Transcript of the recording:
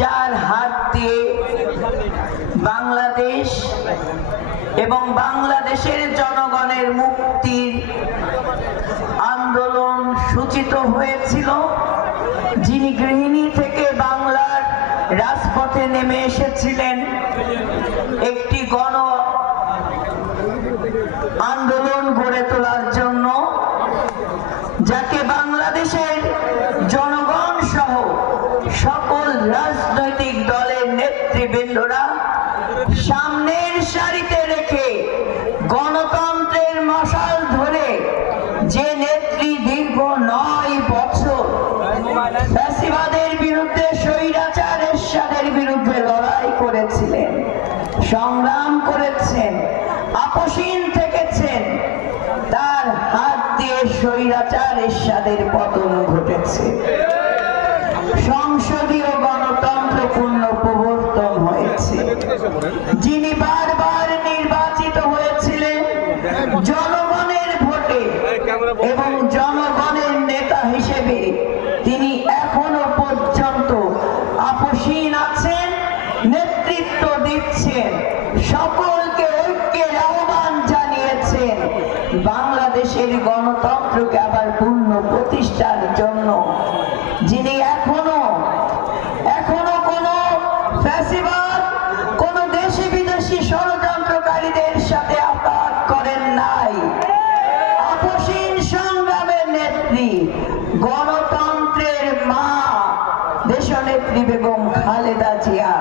যার হাত দিয়ে বাংলাদেশ এবং বাংলাদেশের জনগণের মুক্তির আন্দোলন সূচিত হয়েছিল। যিনি গৃহিণী থেকে বাংলার রাজপথে নেমে এসেছিলেন, একটি গণ আন্দোলন গড়ে তোলার জন্য, যাকে বাংলাদেশের রাজনৈতিক দলের নেতৃবৃন্দরা সামনের সারিতে রেখে গণতন্ত্রের মশাল ধরে যে নেত্রী দীর্ঘ নয় বছর ফ্যাসিবাদের বিরুদ্ধে স্বৈরাচার এরশাদের বিরুদ্ধে লড়াই করেছিলেন, সংগ্রাম করেছেন, আপসীন থেকেছেন, তার হাত দিয়ে স্বৈরাচার এরশাদের পতন ঘটেছে। যিনি বারবার নির্বাচিত হয়েছিলেন জনগণের ভোটে এবং জনগণের নেতা হিসেবে তিনি এখনও পর্যন্ত আপসীন আছেন, নেতৃত্ব দিচ্ছেন, সকলকে ঐক্যের আহ্বান জানিয়েছেন। বাংলাদেশের গণতন্ত্রকে আবার পূর্ণ প্রতিষ্ঠার জন্য যিনি তপসীন সংগ্রামের নেত্রী গণতন্ত্রের মা দেশনেত্রী বেগম খালেদা জিয়া।